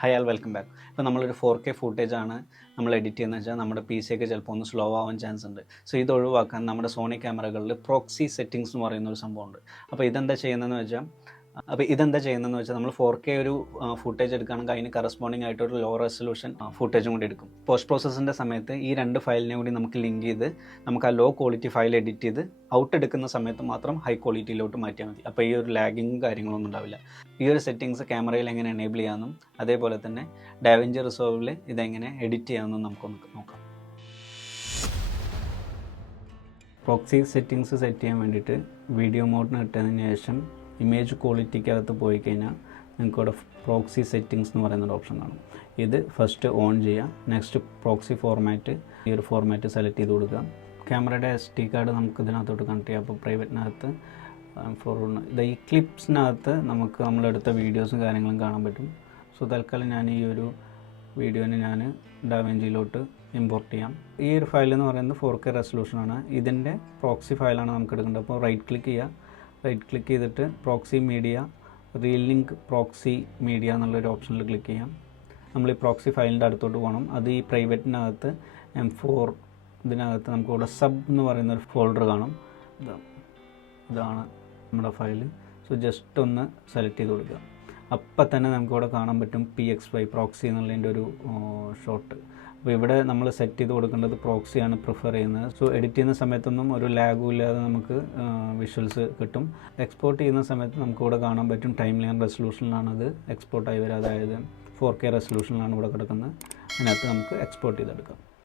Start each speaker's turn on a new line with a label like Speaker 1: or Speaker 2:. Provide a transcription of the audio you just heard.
Speaker 1: High all welcome back ഇപ്പോൾ നമ്മളൊരു four K footage ആണ് നമ്മൾ എഡിറ്റ് ചെയ്യുന്നത് വെച്ചാൽ നമ്മുടെ പി സി ഒക്കെ ചിലപ്പോൾ ഒന്ന് സ്ലോ ആവാൻ ചാൻസ് ഉണ്ട്. സോ ഇത് ഒഴിവാക്കാൻ നമ്മുടെ സോണി ക്യാമറകളിൽ പ്രോക്സി സെറ്റിങ്സ് എന്ന് പറയുന്ന ഒരു സംഭവമുണ്ട്. അപ്പോൾ ഇതെന്താ ചെയ്യുന്നതെന്ന് വെച്ചാൽ അപ്പോൾ ഇതെന്താ ചെയ്യുന്നതെന്ന് വെച്ചാൽ നമ്മൾ ഫോർ കെ ഒരു ഫുട്ടേജ് എടുക്കുകയാണെങ്കിൽ അതിന് കറസ്പോണ്ടിങ് ആയിട്ട് ഒരു ലോ റെസൊല്യൂഷൻ ഫുട്ടേജും കൂടി എടുക്കും. പോസ്റ്റ് പ്രോസസ്സിന്റെ സമയത്ത് ഈ രണ്ട് ഫയലിനെ കൂടി നമുക്ക് ലിങ്ക് ചെയ്ത് നമുക്ക് ആ ലോ ക്വാളിറ്റി ഫയൽ എഡിറ്റ് ചെയ്ത് ഔട്ട് എടുക്കുന്ന സമയത്ത് മാത്രം ഹൈ ക്വാളിറ്റിയിലോട്ട് മാറ്റിയാൽ മതി. അപ്പോൾ ഈ ഒരു ലാഗിങ്ങും കാര്യങ്ങളൊന്നും ഉണ്ടാവില്ല. ഈ ഒരു സെറ്റിങ്സ് ക്യാമറയിൽ എങ്ങനെ എനേബിൾ ചെയ്യാമെന്നും അതേപോലെ തന്നെ ഡാവഞ്ചർ റിസോർവിൽ ഇതെങ്ങനെ എഡിറ്റ് ചെയ്യാമെന്നും നമുക്കൊന്ന് നോക്കാം. പ്രോക്സി സെറ്റിങ്സ് സെറ്റ് ചെയ്യാൻ വേണ്ടിയിട്ട് വീഡിയോ മോഡിന് ഇട്ടതിന് ശേഷം ഇമേജ് ക്വാളിറ്റിക്കകത്ത് പോയി കഴിഞ്ഞാൽ നിങ്ങൾക്ക് ഇവിടെ പ്രോക്സി സെറ്റിങ്സ് എന്ന് പറയുന്നൊരു ഓപ്ഷൻ കാണും. ഇത് ഫസ്റ്റ് ഓൺ ചെയ്യുക നെക്സ്റ്റ് പ്രോക്സി ഫോർമാറ്റ് ഈ ഒരു ഫോർമാറ്റ് സെലക്ട് ചെയ്ത് കൊടുക്കുക. ക്യാമറയുടെ എസ് ടി കാർഡ് നമുക്ക് ഇതിനകത്തോട്ട് കണക്ട് ചെയ്യാം. അപ്പോൾ പ്രൈവറ്റിനകത്ത് ഫോർ ഇത് ഈ ക്ലിപ്സിനകത്ത് നമുക്ക് നമ്മളെടുത്ത വീഡിയോസും കാര്യങ്ങളും കാണാൻ പറ്റും. സോ തൽക്കാലം ഞാൻ ഈ ഒരു വീഡിയോനെ ഞാൻ ഡാവെഞ്ചിയിലോട്ട് ഇമ്പോർട്ട് ചെയ്യാം. ഈ ഒരു ഫയൽ എന്ന് പറയുന്നത് ഫോർ കെ റെസൊല്യൂഷനാണ് ഇതിന്റെ പ്രോക്സി ഫയലാണ് നമുക്ക് എടുക്കേണ്ടത്. അപ്പോൾ റൈറ്റ് ക്ലിക്ക് ചെയ്യുക റൈറ്റ് ക്ലിക്ക് ചെയ്തിട്ട് proxy media relink proxy media എന്നുള്ളൊരു ഓപ്ഷനിൽ ക്ലിക്ക് ചെയ്യാം. നമ്മൾ ഈ പ്രോക്സി ഫയലിന്റെ അടുത്തോട്ട് പോകണം അത് ഈ പ്രൈവറ്റിനകത്ത് എം ഫോർ ഇതിനകത്ത് നമുക്ക് ഇവിടെ സബ് എന്ന് പറയുന്ന ഒരു ഫോൾഡർ കാണും. ഇത് ഇതാണ് നമ്മുടെ ഫയൽ സോ ജസ്റ്റ് ഒന്ന് സെലക്ട് ചെയ്ത് കൊടുക്കുക. അപ്പം തന്നെ നമുക്കിവിടെ കാണാൻ പറ്റും പി എക്സ് വൈ പ്രോക്സി എന്നുള്ളതിന്റെ ഒരു ഷോട്ട് അപ്പോൾ ഇവിടെ നമ്മൾ സെറ്റ് ചെയ്ത് കൊടുക്കേണ്ടത് പ്രോക്സിയാണ് പ്രിഫർ ചെയ്യുന്നത്. സോ എഡിറ്റ് ചെയ്യുന്ന സമയത്തൊന്നും ഒരു ലാഗും ഇല്ലാതെ നമുക്ക് വിഷ്വൽസ് കിട്ടും. എക്സ്പോർട്ട് ചെയ്യുന്ന സമയത്ത് നമുക്കിവിടെ കാണാൻ പറ്റും ടൈം ലൈൻ റെസൊല്യൂഷനിലാണ് അത് എക്സ്പോർട്ട് ആയി വരിക അതായത് ഫോർ കെ റെസൊല്യൂഷനിലാണ് ഇവിടെ കിടക്കുന്നത്. അതിനകത്ത് നമുക്ക് എക്സ്പോർട്ട് ചെയ്തെടുക്കാം.